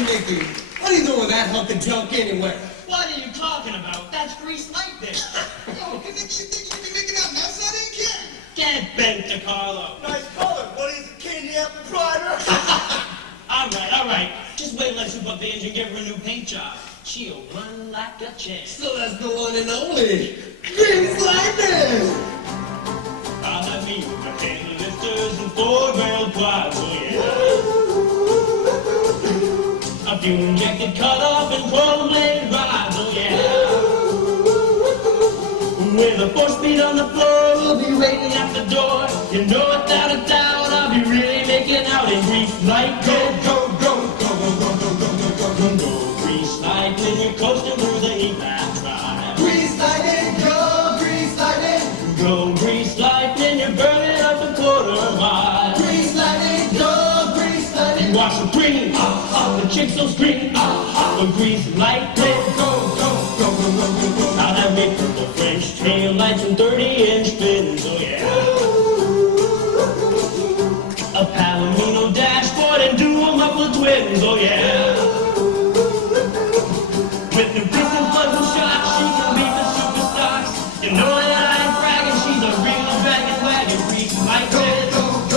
Mickey. What are you doing with that hunk of junk anyway? What are you talking about? That's greased lightning. Yo, you think you be making that mess out of here? Get bent, DeCarlo. Nice color. What is it, candy apple cider? All right. Just wait till I soup up the engine, give her a new paint job. She'll run like a champ. So that's the one and only Grease Lightning. I'll have me with my handle lifters and four-rail quads, oh yeah. A few injected cut-off and chrome-blade rods, oh yeah. With a 4-speed on the floor, we'll be waiting at the door. You know without a doubt, I'll be really making out in Grease Lightning. Go. Grease Lightning, you're coasting through the heat map drive. Grease Lightning, go, Grease Lightning. Go Grease Lightning, you're burning up a quarter mile. Grease Lightning, go, Grease Lightning. You watch the green, the chicks will scream, the Grease Lightning. Go. Now that big purple French tail lights and 30-inch fins, oh yeah. A Palomino dashboard and dual muffler twins, oh yeah. With new business bundle shots, she can beat the superstars. You know that I ain't bragging, she's a real dragon wagon. Grease Lightning, Go.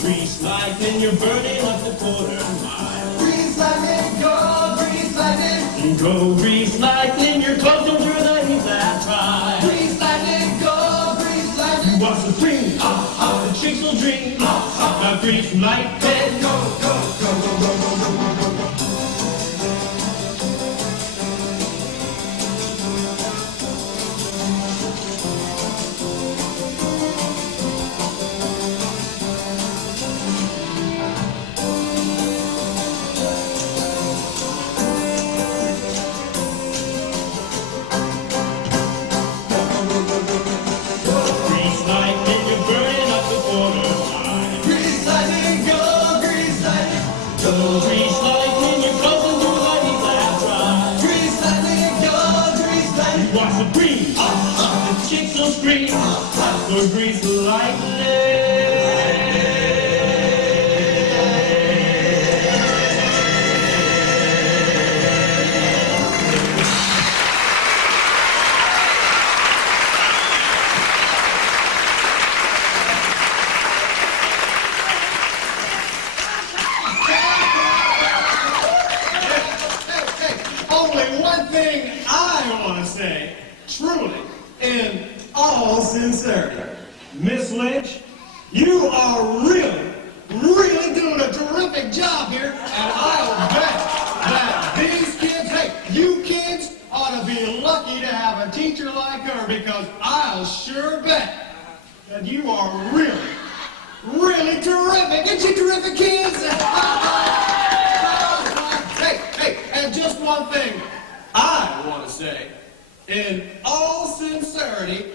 Grease Lightning, you're burning up the quarter mile. Grease Lightning, go, Grease Lightning. Go Grease Lightning, you're closing through the heat that try. Grease Lightning, go, Grease Lightning. You watch the dream, the chicks will dream. Now Grease Lightning, Go. Grease Lightning, you're burning up the quarter mile. Grease Lightning, go, Grease Lightning. Go Grease Lightning, you're closing through the heat that try. Grease Lightning, go, Grease Lightning. You watch the green, the chicks will scream. For Grease Lightning. Hey, only one thing I want to say, truly, in all sincerity. Miss Lynch, you are really doing a terrific job here, and I'll bet that these kids, you kids ought to be lucky to have a teacher like her, because I'll sure bet that you are really terrific. Ain't you terrific, kids? Hey, and just one thing I want to say, in all sincerity,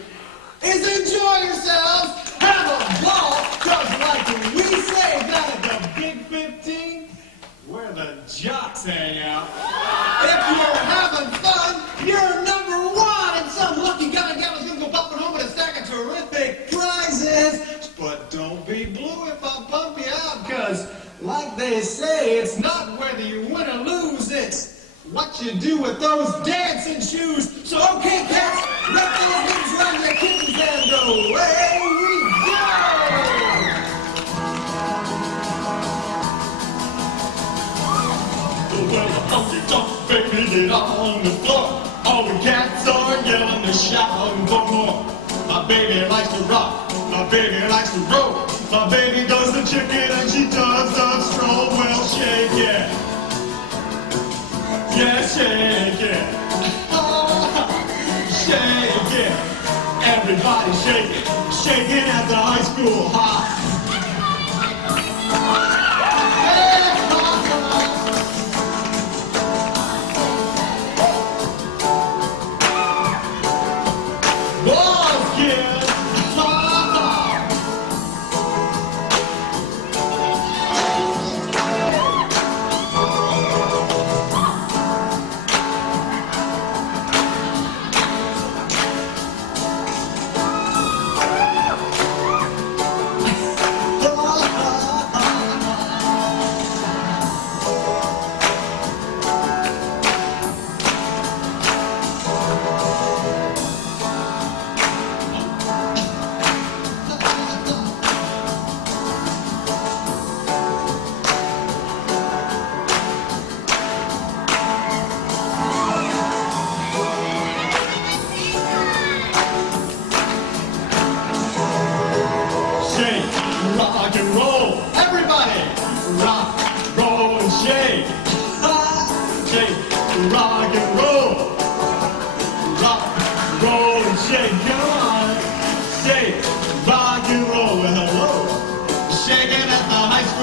is enjoy yourselves, have a ball, because like we say down at the Big 15, where the jocks hang out, if you're having fun, you're number one, and some lucky guy and gal is going to go bumping home with a stack of terrific prizes. But don't be blue if I bump you out, because like they say, it's not whether you win or lose, it's what you do with those dancing shoes. So okay, cats, let those things run your kittens and away we go! Well, the funky jump, baby, get on the floor. All the cats are yelling, they're shouting for more. My baby likes to rock, my baby likes to roll. My baby does the chicken and she does the stroll. Well, shake it. Yeah, shake it. Shake it. Everybody shake it. Shake it at the high school high. Boys, kids.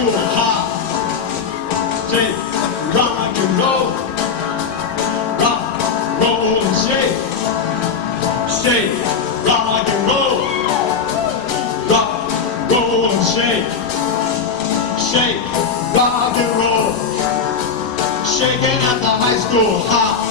school hop. Shake, rock and roll. Rock, roll and shake. Shake, rock and roll. Rock, roll and shake. Shake, rock and roll. Shaking at the high school hop.